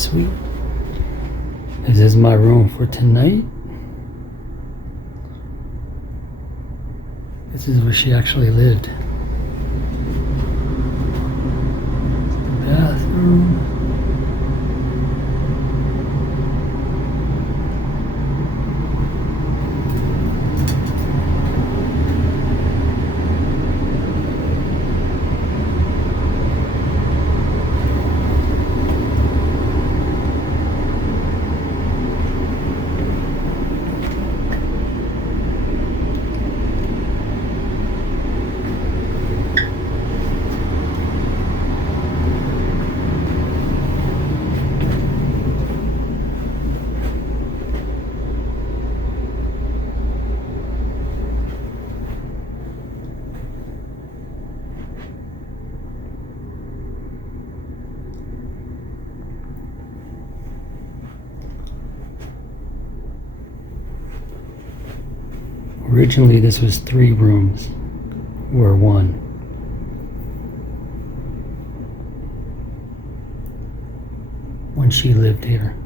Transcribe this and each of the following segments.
suite. This is my room for tonight. This is where she actually lived. The bathroom. Originally, this was 3 rooms, or 1. When she lived here.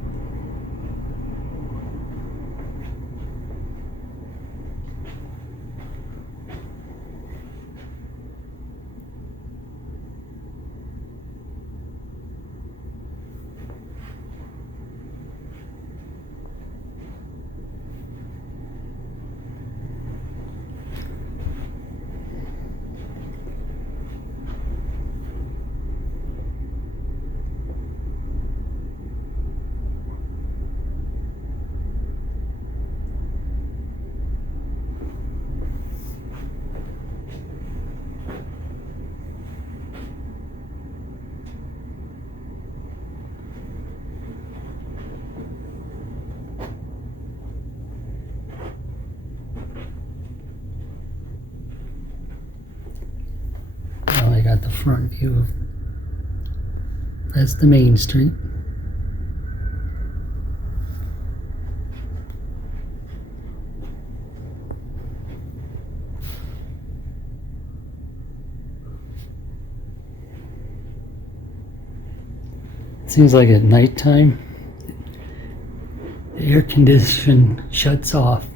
I got the front view of, that's the main street. It seems like at nighttime, the air condition shuts off.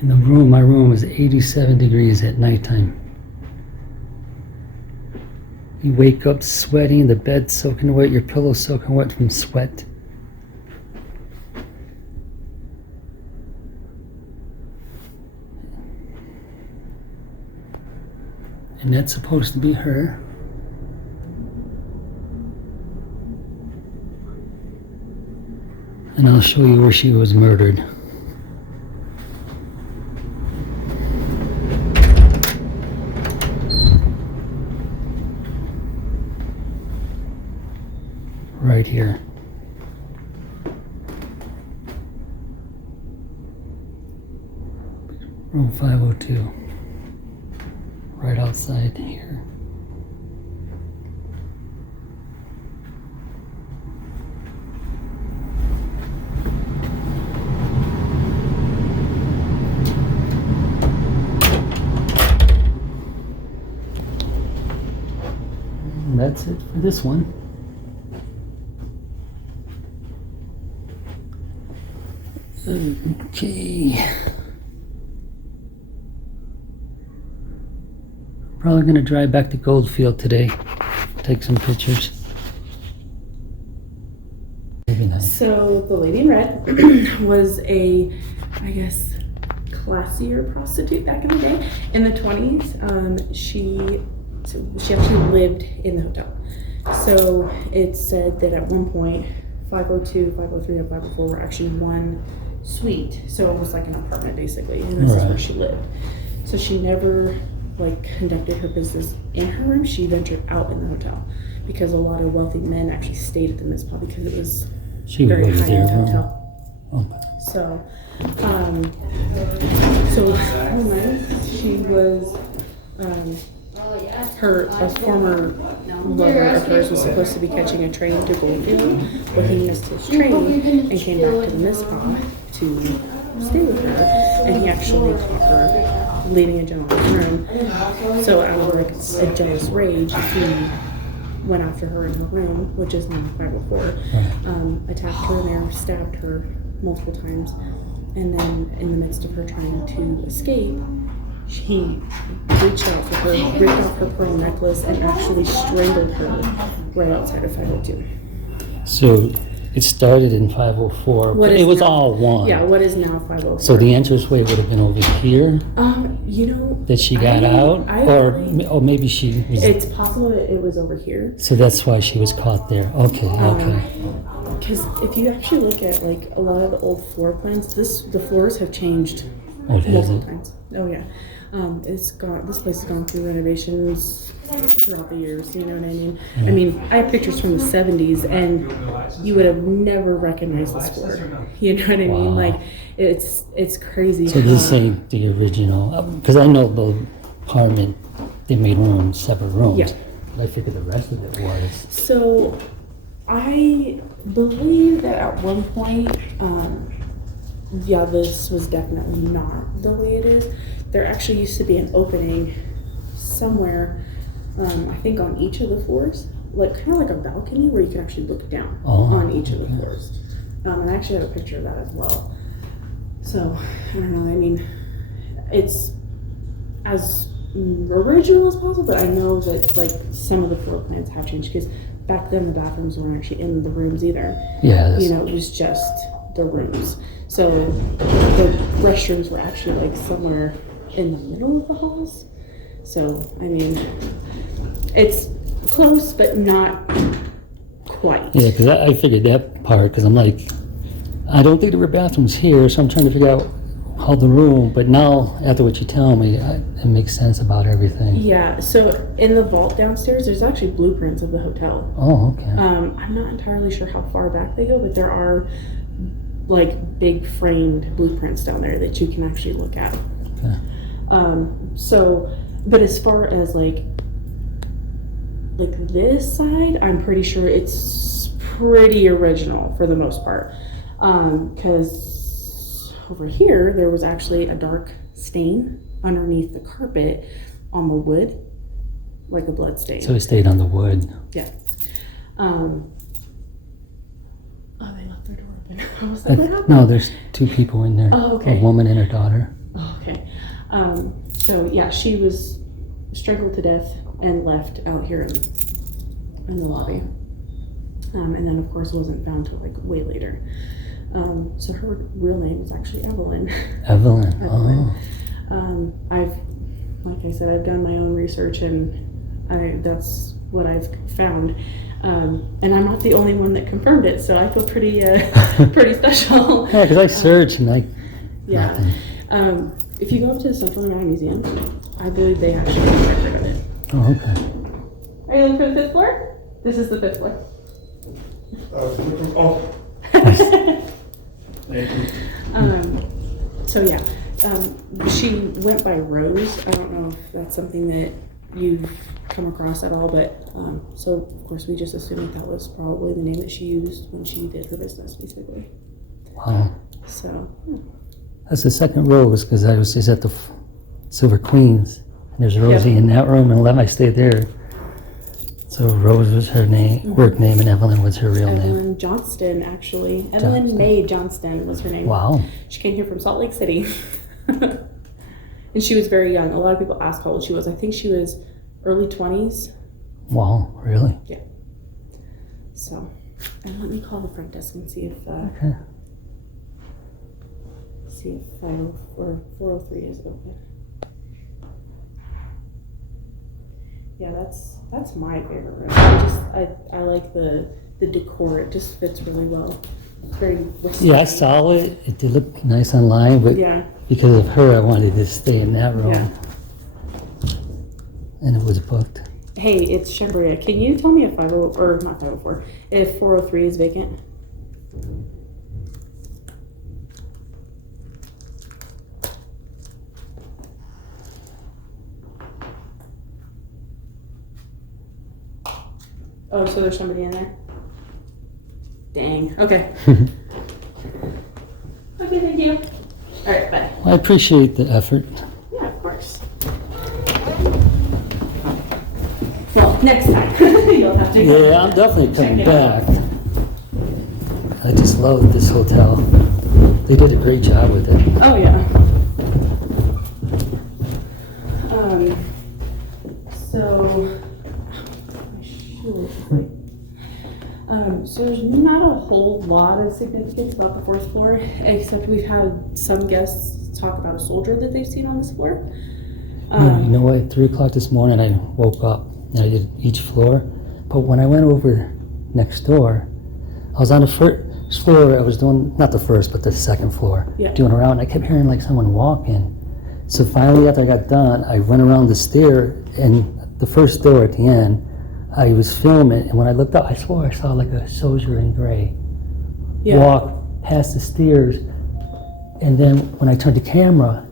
And the room, my room was 87 degrees at nighttime. You wake up sweating, the bed's soaking wet, your pillow's soaking wet from sweat. And that's supposed to be her. And I'll show you where she was murdered. Right here. Room 502. Right outside here. And that's it for this one. Okay. Probably gonna drive back to Goldfield today. Take some pictures. Maybe not. So the lady in red was a, I guess, classier prostitute back in the day. In the 20s, she actually lived in the hotel. So it's said that at one point, 502, 503, and 504 were actually one suite. So it was like an apartment basically, and this is where she lived. So she never conducted her business in her room. She ventured out in the hotel because a lot of wealthy men actually stayed at the Mizpah because it was very high-end hotel. So one night she was a former lover of hers was supposed to be catching a train to Goldfield, but he missed his train and came back to the Mizpah to stay with her, and he actually caught her leaving a gentleman's room. So out of a jealous rage, he went after her in her room, which is now 504. Right. Attacked her in there, stabbed her multiple times, and then in the midst of her trying to escape, he reached out for her, ripped off her pearl necklace, and actually strangled her right outside of 502. So it started in 504, but it was all one. Yeah, what is now 504. So the entranceway would have been over here You know, that she got out? Or maybe she was... It's possible that it was over here. So that's why she was caught there. Okay, okay. Because if you actually look at like a lot of the old floor plans, the floors have changed multiple times. Oh yeah. This place has gone through renovations throughout the years, you know what I mean? Yeah. I mean, I have pictures from the 70s and you would have never recognized this floor. You know what I mean? Like, it's crazy. So this ain't the original, because I know the apartment, they made rooms, separate rooms. Yeah. But I figured the rest of it was. So, I believe that at one point, yeah, this was definitely not the way it is. There actually used to be an opening somewhere, I think on each of the floors, like kind of like a balcony where you can actually look down on each of the floors. And I actually have a picture of that as well. So, I don't know, I mean, it's as original as possible, but I know that like some of the floor plans have changed because back then the bathrooms weren't actually in the rooms either. Yeah. You know, it was just the rooms. So the restrooms were actually like somewhere in the middle of the halls. So, I mean, it's close, but not quite. Yeah, because I figured that part, because I'm like, I don't think there were bathrooms here, so I'm trying to figure out how the room, but now, after what you tell me, it makes sense about everything. Yeah, so in the vault downstairs, there's actually blueprints of the hotel. Oh, okay. I'm not entirely sure how far back they go, but there are like big framed blueprints down there that you can actually look at. Okay. So, but as far as like this side, I'm pretty sure it's pretty original for the most part. Because over here, there was actually a dark stain underneath the carpet on the wood, like a blood stain. So it stayed on the wood. Yeah. Oh, they left their door open. What was that? What happened? No, there's two people in there. Oh, okay. A woman and her daughter. Oh, okay. So yeah, she was strangled to death and left out here in the lobby. And then of course wasn't found till like way later. So her real name is actually Evelyn. Evelyn. Evelyn. Oh. Like I said, I've done my own research and that's what I've found. And I'm not the only one that confirmed it, so I feel pretty pretty special. Yeah, because I searched and yeah. nothing. If you go up to the Central Nevada Museum, I believe they actually have a record of it. Oh, okay. Are you looking for the 5th floor? This is the 5th floor. Thank you. So yeah, she went by Rose. I don't know if that's something that you've come across at all, but so of course we just assumed that was probably the name that she used when she did her business, basically. Wow. So. That's the second Rose, because I was just at the Silver Queens. And there's Rosie in that room, and I stayed there. So Rose was her name, work name, and Evelyn was her real name. Evelyn Johnston, actually. Evelyn Mae Johnston was her name. Wow. She came here from Salt Lake City. And she was very young. A lot of people ask how old she was. I think she was early 20s. Wow, really? Yeah. So, and let me call the front desk and see if Okay. see if 403 is open. Yeah, that's my favorite room. I like the decor. It just fits really well. Very whispery. Yeah, I saw it. It did look nice online, but Yeah. because of her, I wanted to stay in that room. Yeah. And it was booked. Hey, it's Shembria. Can you tell me if not 504, if 403 is vacant? Oh, so there's somebody in there? Dang. Okay. Okay, thank you. All right, bye. I appreciate the effort. Yeah, of course. Well, next time you'll have to. Yeah, I'm definitely check coming it out. back. I just love this hotel. They did a great job with it. Oh yeah. So so there's not a whole lot of significance about the fourth floor, except we've had some guests talk about a soldier that they've seen on this floor. You know what? 3 o'clock this morning, I woke up and I did each floor. But when I went over next door, I was on the first floor. I was doing, not the first, but the second floor, Yeah. doing around. I kept hearing like someone walking. So finally, after I got done, I went around the stair, and the first door at the end, I was filming. And when I looked up, I swore I saw like a soldier in gray walk past the stairs. And then when I turned the camera,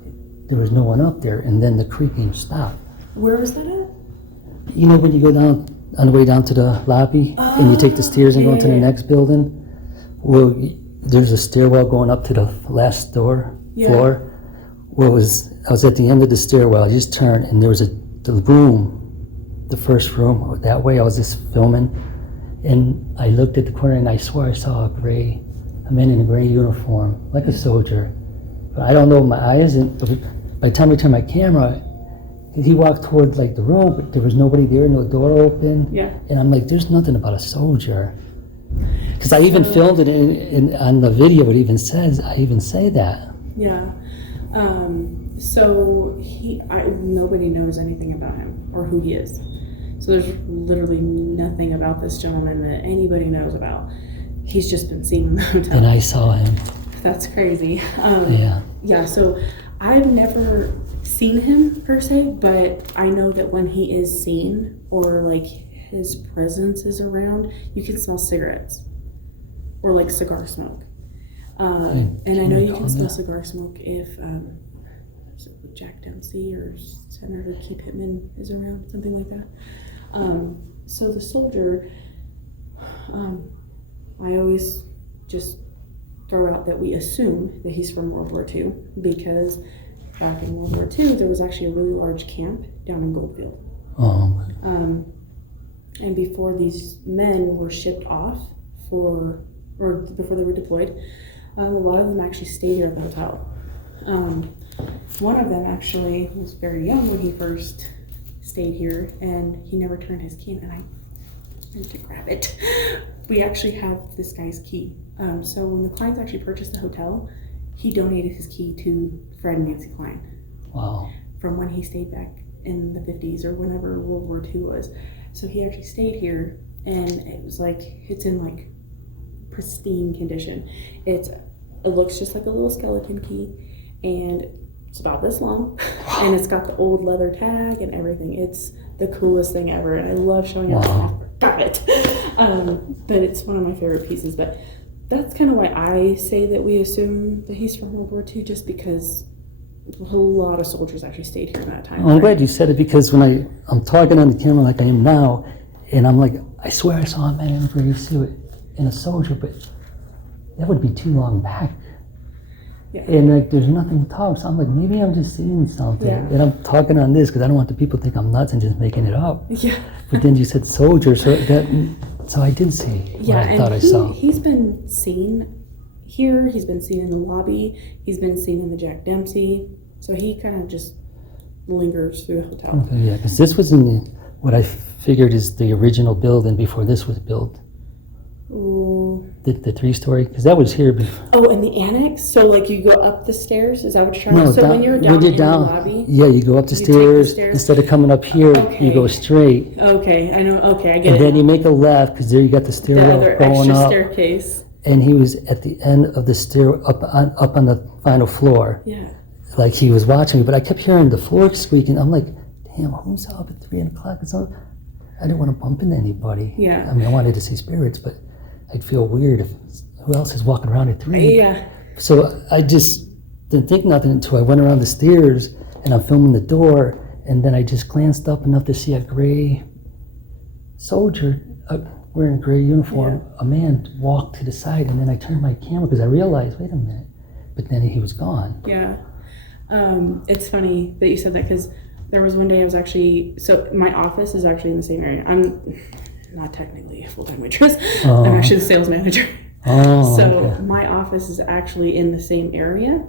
there was no one up there. And then the creaking stopped. Where was that at? You know when you go down on the way down to the lobby and you take the stairs and go into the next building? Well, there's a stairwell going up to the last floor. Well, I was at the end of the stairwell. I just turned and there was the room, the first room that way. I was just filming, and I looked at the corner and I swore I saw a man in a gray uniform, like a soldier. But I don't know, my eyes. And by the time I turned my camera, he walked towards like the room, but there was nobody there, no door open. Yeah. And I'm like, there's nothing about a soldier. Because I even filmed it on the video. It even says, I even say that. Yeah. So nobody knows anything about him or who he is. So there's literally nothing about this gentleman that anybody knows about. He's just been seen in the hotel. And I saw him. That's crazy. Yeah. So I've never seen him per se, but I know that when he is seen or like his presence is around, you can smell cigarettes or like cigar smoke. And I know you can smell cigar smoke if Jack Dempsey or Senator Key Pittman is around, something like that. So the soldier, I always just throw out that we assume that he's from World War II, because back in World War II there was actually a really large camp down in Goldfield. And before these men were shipped off or before they were deployed, a lot of them actually stayed here at the hotel. One of them actually was very young when he first stayed here, and he never turned his key in, and I meant to grab it. We actually have this guy's key. So when the Kleins actually purchased the hotel, he donated his key to Fred and Nancy Klein. Wow. From when he stayed back in the 50s or whenever World War II was. So he actually stayed here, and it was like, it's in like pristine condition. It looks just like a little skeleton key, and it's about this long, and it's got the old leather tag and everything. It's the coolest thing ever, and I love showing it. I forgot it. But it's one of my favorite pieces. But that's kind of why I say that we assume that he's from World War II, just because a lot of soldiers actually stayed here in that time. I'm glad you said it, because when I'm talking on the camera like I am now, and I'm like, I swear I saw a man in a gray suit and a soldier, but that would be too long back. Yeah. And like, there's nothing to talk. So I'm like, maybe I'm just seeing something. Yeah. And I'm talking on this because I don't want the people to think I'm nuts and just making it up. Yeah. But then you said soldier, so I did see what I thought I saw. He's been seen here. He's been seen in the lobby. He's been seen in the Jack Dempsey. So he kind of just lingers through the hotel. Okay, yeah, because this was in what I figured is the original building before this was built. Ooh. The 3-story, because that was here before. Oh, and the annex? So like you go up the stairs? Is that what you're trying to say? So when you're down in the lobby? Yeah, you go up the you take stairs. Instead of coming up here, you go straight. Okay, I know. Okay, I get it. And then you make a left, because there you got the stairwell the other going extra up. Staircase. And he was at the end of the stair, up on the final floor. Yeah. Like he was watching me, but I kept hearing the floor squeaking. I'm like, damn, who's up at 3 o'clock? I didn't want to bump into anybody. Yeah. I mean, I wanted to see spirits, but I'd feel weird if who else is walking around at 3? Yeah. So I just didn't think nothing until I went around the stairs and I'm filming the door, and then I just glanced up enough to see a gray soldier wearing a gray uniform. Yeah. A man walked to the side, and then I turned my camera because I realized, wait a minute, but then he was gone. Yeah. It's funny that you said that, because there was one day I was actually, so my office is actually in the same area. I'm not technically a full-time waitress. Oh. I'm actually the sales manager. Oh, So okay. my office is actually in the same area.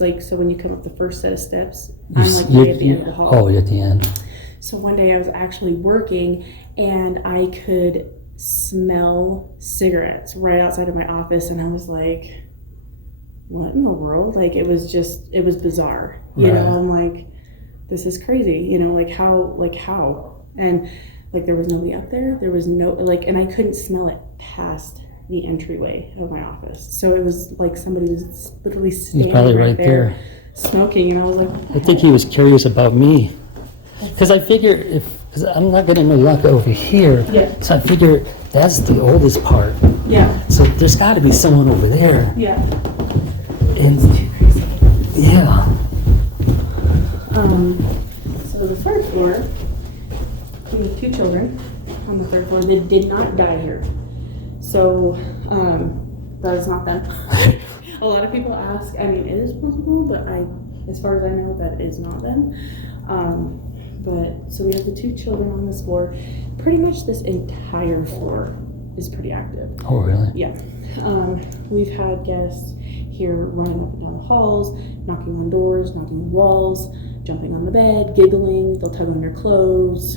Like, so when you come up the first set of steps, You I'm s- like you're- way at the end of the hall. Oh, you're at the end. So one day I was actually working and I could smell cigarettes right outside of my office, and I was like, what in the world? Like, it was bizarre. You know, Right. I'm like, this is crazy. You know, like how? And like there was nobody up there. There was no, like, and I couldn't smell it past the entryway of my office. So it was like somebody was literally He's standing probably right right there there. smoking, and I was like, I think he was curious about me. Because I figure because I'm not getting no luck over here. Yeah. So I figure that's the oldest part. yeah, So there's got to be someone over there. yeah. And Too crazy. yeah. So the third floor, we have 2 children on the third floor. They did not die here. So that is not them. A lot of people ask, I mean, it is possible, but as far as I know, that is not them. But so we have the 2 children on this floor. Pretty much this entire floor is pretty active. Oh, really? Yeah. We've had guests here running up and down the halls, knocking on doors, knocking on walls, jumping on the bed, giggling. They'll tug on your clothes,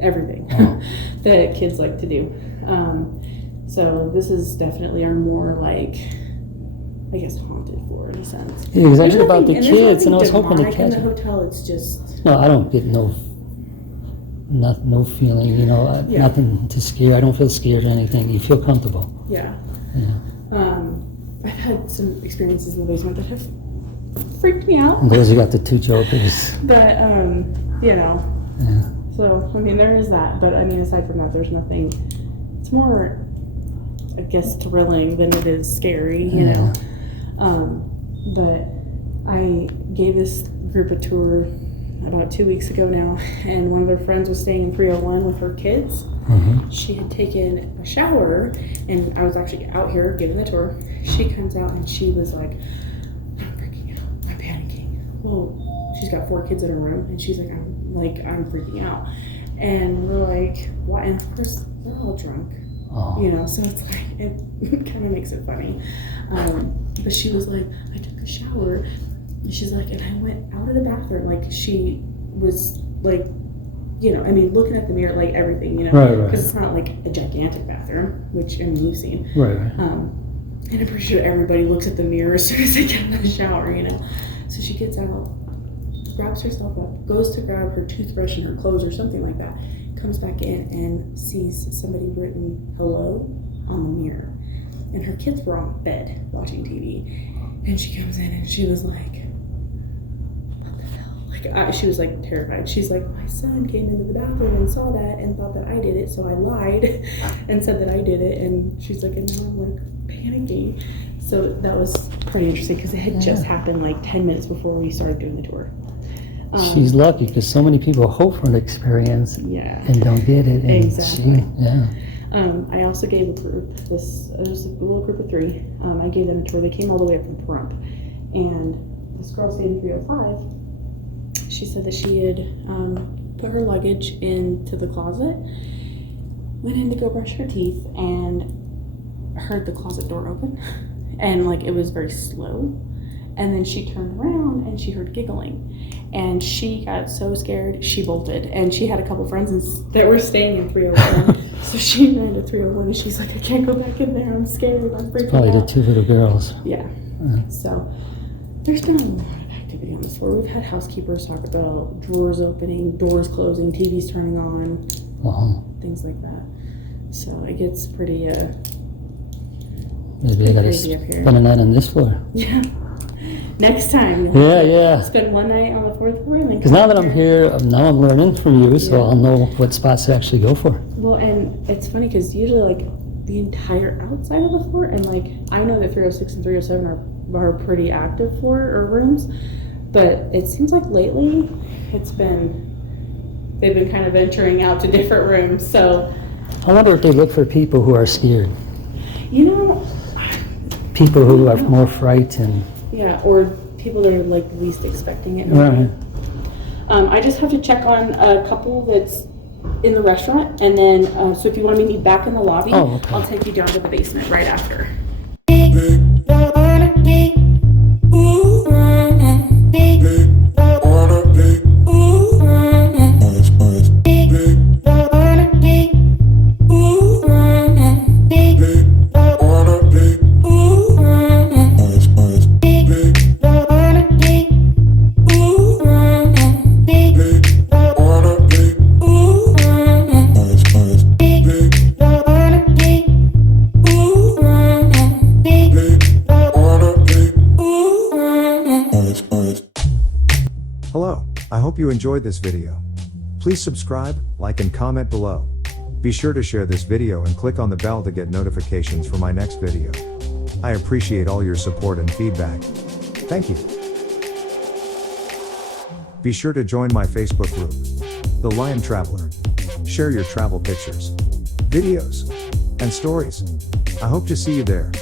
everything Wow. that kids like to do. So this is definitely our more like, I guess, haunted floor in a sense. Yeah, because I There's heard about the nothing- there's kids, and I was nothing hoping to demonic in catch the it. hotel. It's just No, I don't get no feeling, Yeah. nothing to scare. I don't feel scared or anything. You feel comfortable. yeah. Yeah. I've had some experiences in the basement that have freaked me out. And those who got the 2 jokers. But Yeah. so I mean there is that. But I mean aside from that, there's nothing. It's more, I guess, thrilling than it is scary, you know. But I gave this group a tour about 2 weeks ago now, and one of their friends was staying in 301 with her kids. Mm-hmm. She had taken a shower, and I was actually out here giving the tour. She comes out and she was like, I'm freaking out. I'm panicking. Well, she's got 4 kids in her room, and she's like, I'm freaking out. And we're like, why? And of course, they're all drunk, Oh. you know, so it's like, it kind of makes it funny. But she was like, I took a shower. And she's like, and I went out of the bathroom. Like, she was like, you know, I mean, looking at the mirror, like everything, you know, Right, right. because it's not like a gigantic bathroom, which I mean you've seen. Right, right. And I'm pretty sure everybody looks at the mirror as soon as they get out of the shower, you know. So she gets out, grabs herself up, goes to grab her toothbrush and her clothes or something like that, comes back in and sees somebody written hello on the mirror. And her kids were on the bed watching TV. And she comes in and she was like, what the hell? Like, she was like terrified. She's like, my son came into the bathroom and saw that and thought that I did it, so I lied and said that I did it. And she's like, and now I'm like panicking. So that was pretty interesting because it had just happened like 10 minutes before we started doing the tour. She's lucky because so many people hope for an experience Yeah. and don't get it. And Exactly. Yeah. I also gave a group, it was a little group of 3. I gave them a tour. They came all the way up from Pahrump. And this girl stayed in 305. She said that she had put her luggage into the closet, went in to go brush her teeth, and heard the closet door open. And like it was very slow. And then she turned around and she heard giggling. And she got so scared, she bolted. And she had a couple friends that were staying in 301. So she ran to 301 and she's like, I can't go back in there. I'm scared. I'm freaking Probably the out. 2 little girls. Yeah. So there's been a lot of activity on this floor. We've had housekeepers talk about drawers opening, doors closing, TVs turning on, Wow. things like that. So it gets pretty, Maybe I gotta crazy up here. spend a night on this floor. yeah. Next time, Yeah. spend one night on the 4th floor and then Because now that I'm here, now I'm learning from you, so Yeah. I'll know what spots to actually go for. Well, and it's funny because usually like the entire outside of the floor, and like I know that 306 and 307 are pretty active floor or rooms, but it seems like lately they've been kind of venturing out to different rooms. So, I wonder if they look for people who are scared, you know, people who are more frightened. yeah, or people that are like least expecting it. Right. I just have to check on a couple that's in the restaurant, and then, so if you want to meet me back in the lobby, Oh, okay. I'll take you down to the basement right after. Hello, I hope you enjoyed this video. Please subscribe, like and comment below. Be sure to share this video and click on the bell to get notifications for my next video. I appreciate all your support and feedback. Thank you. Be sure to join my Facebook group, The Lion Traveler. Share your travel pictures, videos, and stories. I hope to see you there.